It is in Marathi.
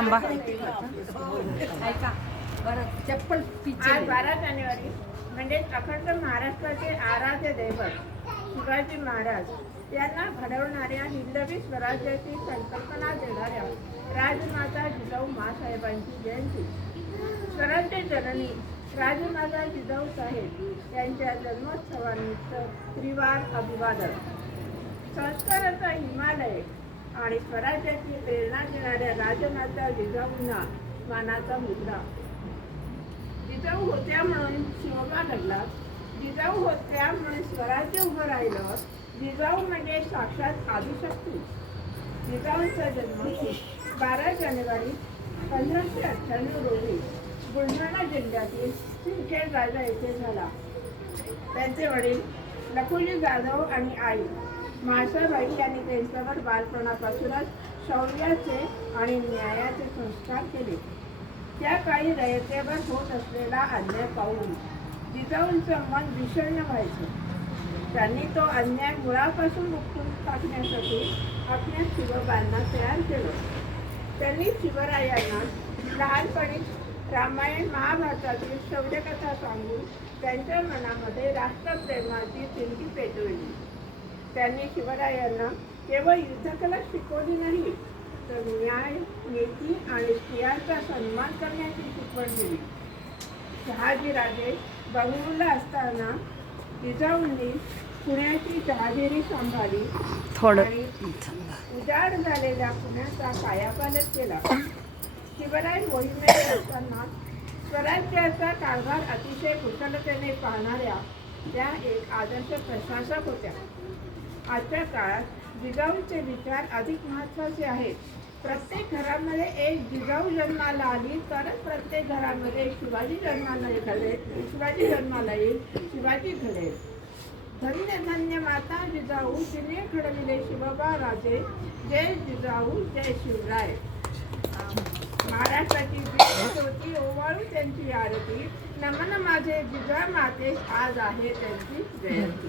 थांबा. ऐका बरं, चप्पल आज 12 जानेवारी म्हणजेच अखंड महाराष्ट्राचे आराध्य दैवत शिवाजी महाराज यांना घडवणाऱ्या हिंदवी स्वराज्याची संकल्पना देणाऱ्या राजमाता जिजाऊ माँसाहेबांची जयंती. स्वराज्य जननी राजमाता जिजाऊ साहेब यांच्या जन्मोत्सवानिमित्त त्रिवार अभिवादन. संस्काराचा हिमालय आणि स्वराज्याची प्रेरणा देणाऱ्या राजमाता जिजाऊंना मानाचा मुद्रा. जिजाऊ होत्या म्हणून शिवबा घडला, जिजाऊ होत्या म्हणून स्वराज्य उभं राहिलं. जिजाऊ म्हणजे साक्षात आदिशक्ती. जिजाऊंचा जन्म 12 जानेवारी 1598 रोजी बुलढाणा जिल्ह्यातील सिंदखेड राजा येथे झाला. त्यांचे वडील लखुजी जाधव आणि आई माळसाबाई यांनी त्यांच्यावर बालपणापासूनच शौर्याचे आणि न्यायाचे संस्कार केले. त्या काळी रयतेवर होत असलेला अन्याय पाहून जिजाऊंचं मन विषण्ण व्हायचं. त्यांनी तो अन्याय मुळापासून उपटून टाकण्यासाठी आपल्या शिवबांना तयार केलं. त्यांनी शिवरायांना लहानपणी रामायण महाभारतातील शौर्यकथा सांगून त्यांच्या मनामध्ये राष्ट्रप्रेमाची चिंती पेटवली. त्यांनी शिवरायांना केवळ युद्धकला शिकवली नाही, तर न्याय, नीती आणि स्त्रियांचा सन्मान करण्याची शिकवण दिली. शहाजीराजे बंगळुरूला असताना जिजाऊंनी पुण्याची जहागिरी सांभाळली आणि उजाड झालेल्या पुण्याचा कायापालट केला. शिवराय मोहिमेत असताना स्वराज्याचा कारभार अतिशय कुशलतेने पाहणाऱ्या त्या एक आदर्श प्रशासक होत्या. आजच्या काळात जिजाऊंचे विचार अधिक महत्त्वाचे आहेत. प्रत्येक घरामध्ये एक जिजाऊ जन्माला आली तरच प्रत्येक घरामध्ये शिवाजी जन्माला घडेल, शिवाजी जन्माला येईल, शिवाजी घडेल. धन्य धन्य माता जिजाऊ, तिने घडविले शिवबा राजे. जय जिजाऊ, जय शिवराय. महाराष्ट्राची होती ओवाळू त्यांची आरती. नमन माझे जिजा माते, आज आहे त्यांची जयंती.